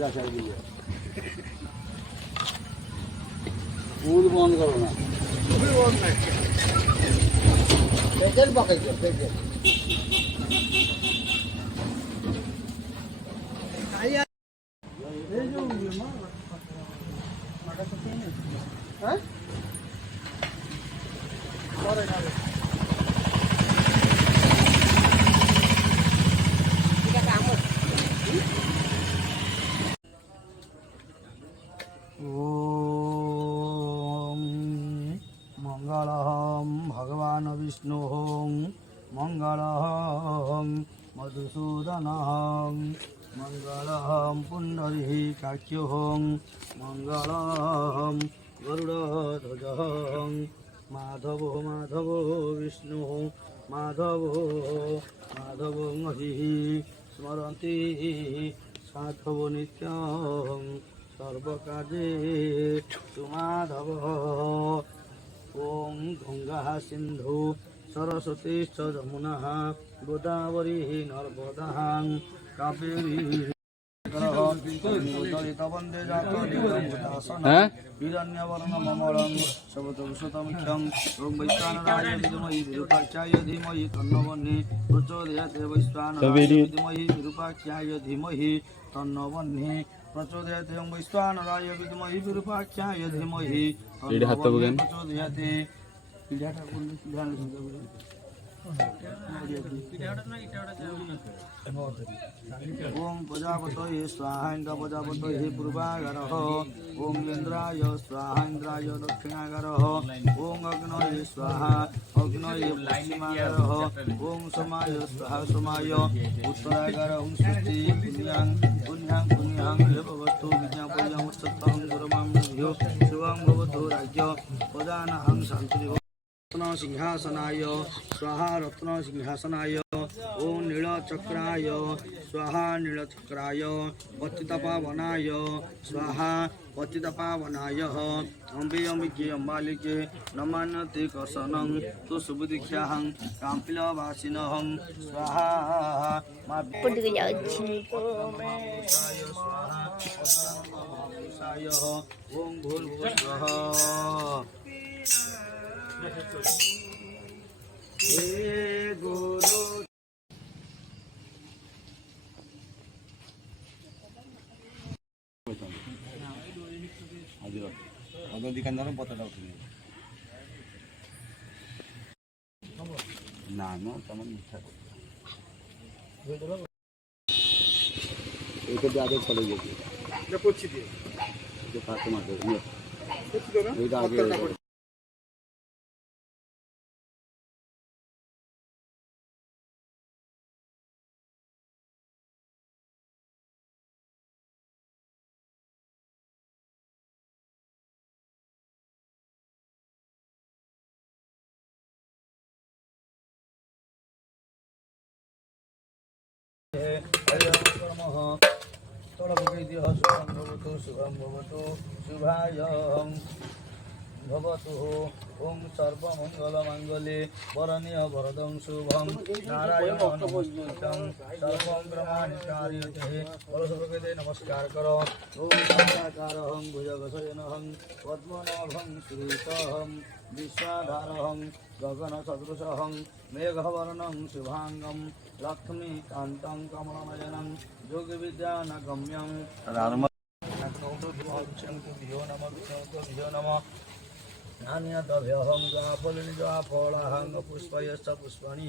जा कर दिए फूल बंद करो ना पेजल पकड़ पेजल मंगलम भगवान विष्णु मंगलम मधुसूदन मंगलम पुंडरीकाक्ष मंगलम गरुड़ध्वज माधव माधव विष्णु माधव माधव हरि स्मरन्ति साधव नित्यं सर्वकार्ये सुमाधव ओम गंगा सिंधु सरस्वती जमुना गोदावरी नर्मदा कावेरी वंदे हिरण्यवर्ण ममलम सबतम ओम वैश्वानराय विद्महे विरूपाक्षाय धीमहि तन्नो वह्नि प्रचोदयात् वैश्वानराय विद्महे विरूपाक्षाय धीमहि तन्नो वह्नि प्रचोदयात् ओम वैश्वानराय विद्महे विरूपाक्षाय धीमहि प्रचोदयात् ओम प्रजापतये स्वाहा इंद्र प्रजापतये पूर्वागारः ओम इंद्राय स्वाहा इंद्राय दक्षिणागारः ओम अग्नये स्वाहा अग्नये पश्चिमागारः ओम सोमाय स्वाहा सोमाय उत्तरागारः ओम स्वस्ति पुण्यां पुण्यां पुण्यां भवतु विज्ञापयाम सत्तं गुरुमाम्यो शिवं भवतु राज्य प्रजानां शान्तिः रत्न सिंहासनाय स्वाहा रत्न सिंहासनाय ओम नीलचक्राय स्वाहा नीलचक्राय पतितपावनाय स्वाहा पतितपावनाय अम्बे अम्बिके अम्बालिके नमान्यते कर्षणं तु शुभदीक्षाहं काम्पिलवासिनहं स्वाहा ओम भूर्भुवः हे गुरु दुकानदार पता ना नो तम मिठा एक आगे चले गए जो पास मार दो आगे शुभं भवतु शुभायं भवतु ओम सर्वमंगलमांगल्ये वरण्य वरदं शुभं नारायण नमस्कृतं सर्वं ब्रह्माणि कारयते बलसर्वगते नमस्कार करो ओम शांताकारं भुजगशयनहं पद्मनाभं श्रीतहं विश्वाधारहं गगनसदृशहं मेघवर्णं शुभांगं लक्ष्मीकान्तं कमलनयनं योगविद्यानगम्यं भ्यो नमः नान्यतभ्यहं द्वाफलनिद्वाफलाहं पुष्पयश्च पुष्पाणि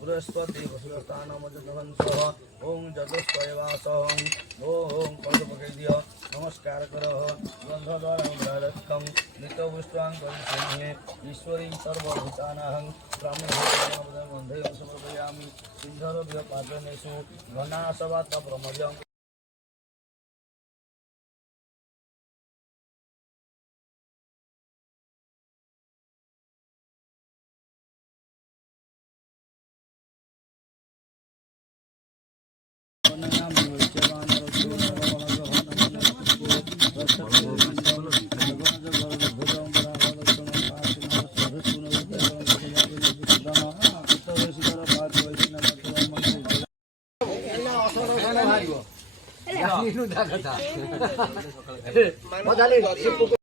बृहस्पति वसुस्थानमजतहंसः ॐ जगस्पयवासहं ॐ कल्पकेद्य नमस्कार करः गन्धद्वारं नित्यपुष्पां परिशुन्ये ईश्वरीं सर्वभूतानां ब्राह्मणभूतानां समर्पयामि सिन्धरभ्यपाचनेषु घनासवातप्रमजं কথা